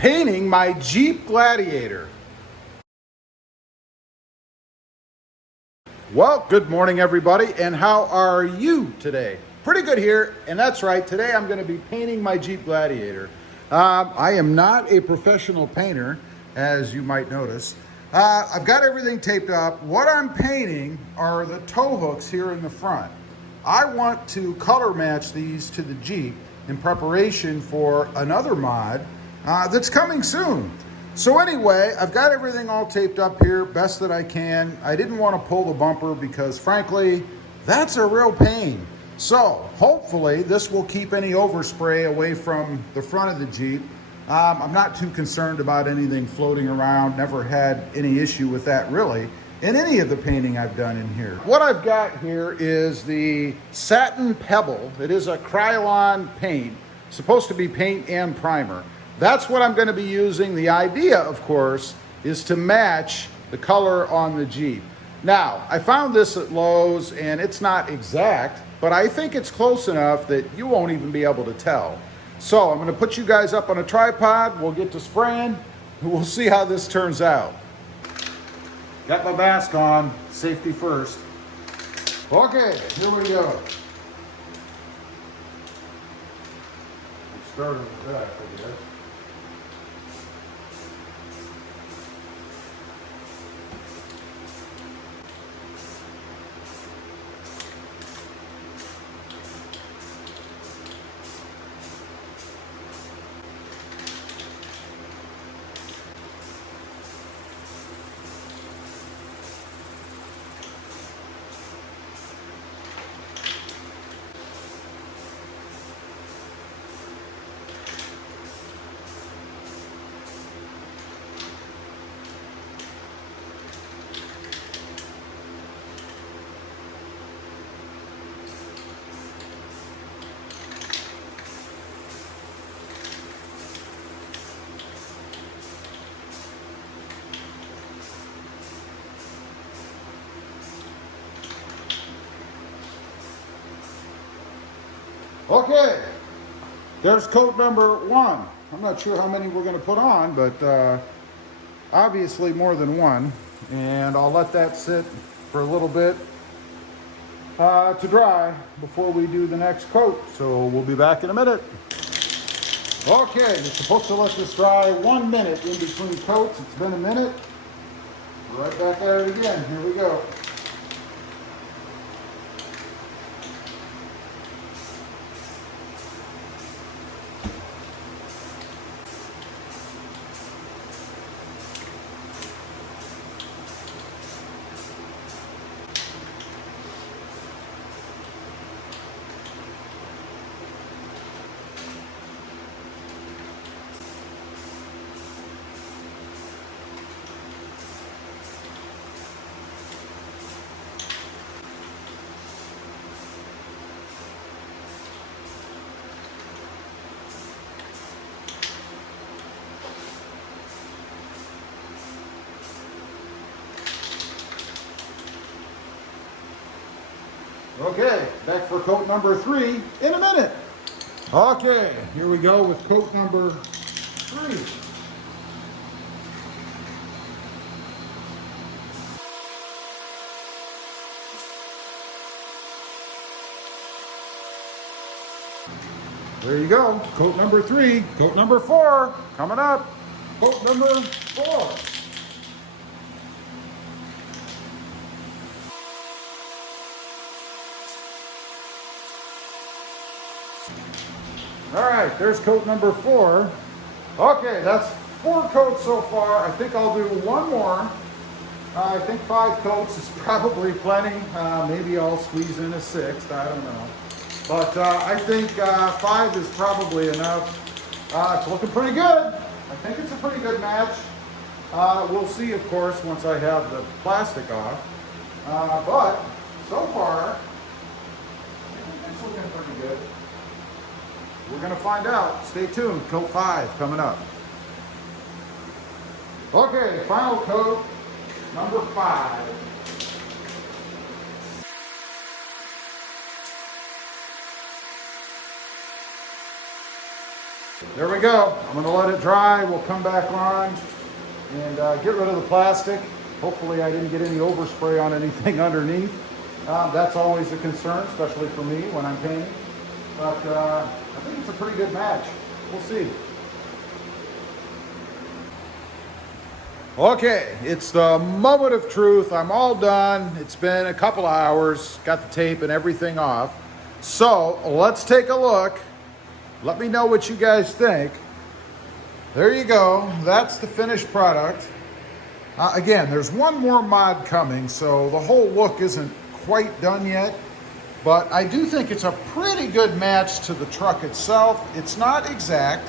painting my Jeep Gladiator. Well, good morning everybody, and how are you today? Pretty good here, and that's right, today I'm going to be painting my Jeep Gladiator. I am not a professional painter, as you might notice. I've got everything taped up. What I'm painting are the tow hooks here in the front. I want to color match these to the Jeep in preparation for another mod that's coming soon. So anyway, I've got everything all taped up here best that I can. I didn't want to pull the bumper because frankly, that's a real pain. So hopefully this will keep any overspray away from the front of the Jeep. I'm not too concerned about anything floating around, never had any issue with that really in any of the painting I've done in here. What I've got here is the Satin Pebble. It is a Krylon paint, supposed to be paint and primer. That's what I'm going to be using. The idea, of course, is to match the color on the Jeep. Now, I found this at Lowe's, and it's not exact, but I think it's close enough that you won't even be able to tell. So I'm going to put you guys up on a tripod. We'll get to spraying, and we'll see how this turns out. Got my mask on, safety first. Okay, here we go. We'll start with that, I guess. Okay, there's coat number 1. I'm not sure how many we're going to put on, but obviously more than one. And I'll let that sit for a little bit to dry before we do the next coat. So we'll be back in a minute. Okay, you're supposed to let this dry 1 minute in between coats. It's been a minute. We're right back at it again. Here we go. Okay, back for coat number 3 in a minute. Okay, here we go with coat number 3. There you go, coat number 3. Coat number 4 coming up. Coat number 4. All right, there's coat number 4. Okay, that's 4 coats so far. I think I'll do one more. I think 5 coats is probably plenty. Maybe I'll squeeze in a 6th, I don't know. But I think 5 is probably enough. It's looking pretty good. I think it's a pretty good match. We'll see, of course, once I have the plastic off. But so far, I think it's looking pretty good. We're going to find out. Stay tuned. Coat 5 coming up. Okay, final coat, number 5. There we go. I'm going to let it dry. We'll come back on and get rid of the plastic. Hopefully I didn't get any overspray on anything underneath. That's always a concern, especially for me when I'm painting. But I think it's a pretty good match. We'll see. Okay, it's the moment of truth. I'm all done. It's been a couple of hours. Got the tape and everything off. So let's take a look. Let me know what you guys think. There you go. That's the finished product. Again, there's one more mod coming, so the whole look isn't quite done yet. But I do think it's a pretty good match to the truck itself. It's not exact,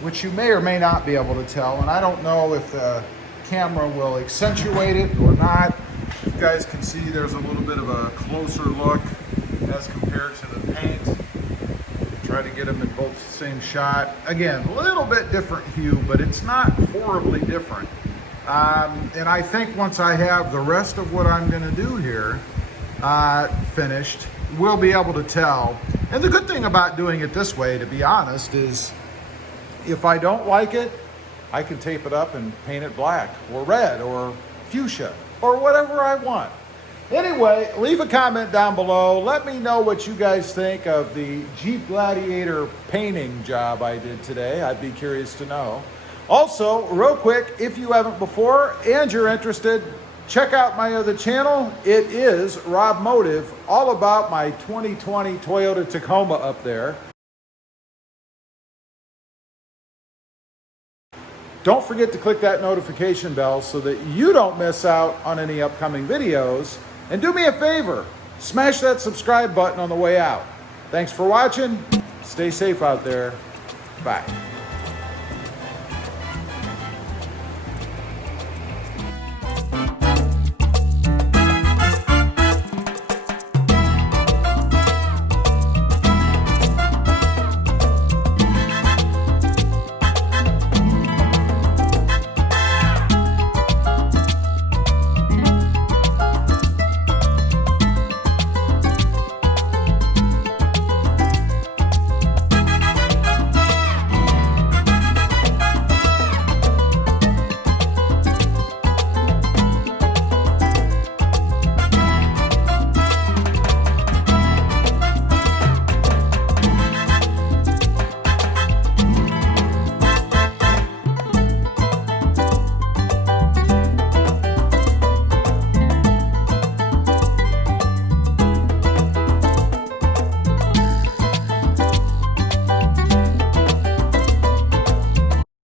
which you may or may not be able to tell. And I don't know if the camera will accentuate it or not. You guys can see there's a little bit of a closer look as compared to the paint. Try to get them in both the same shot. Again, a little bit different hue, but it's not horribly different. And I think once I have the rest of what I'm going to do here finished, we'll be able to tell. And the good thing about doing it this way, to be honest, is if I don't like it, I can tape it up and paint it black or red or fuchsia or whatever I want. Anyway, leave a comment down below. Let me know what you guys think of the Jeep Gladiator painting job I did today. I'd be curious to know. Also, real quick, if you haven't before and you're interested, check out my other channel. It is Rob Motive, all about my 2020 Toyota Tacoma up there. Don't forget to click that notification bell so that you don't miss out on any upcoming videos. And do me a favor, smash that subscribe button on the way out. Thanks for watching. Stay safe out there. Bye.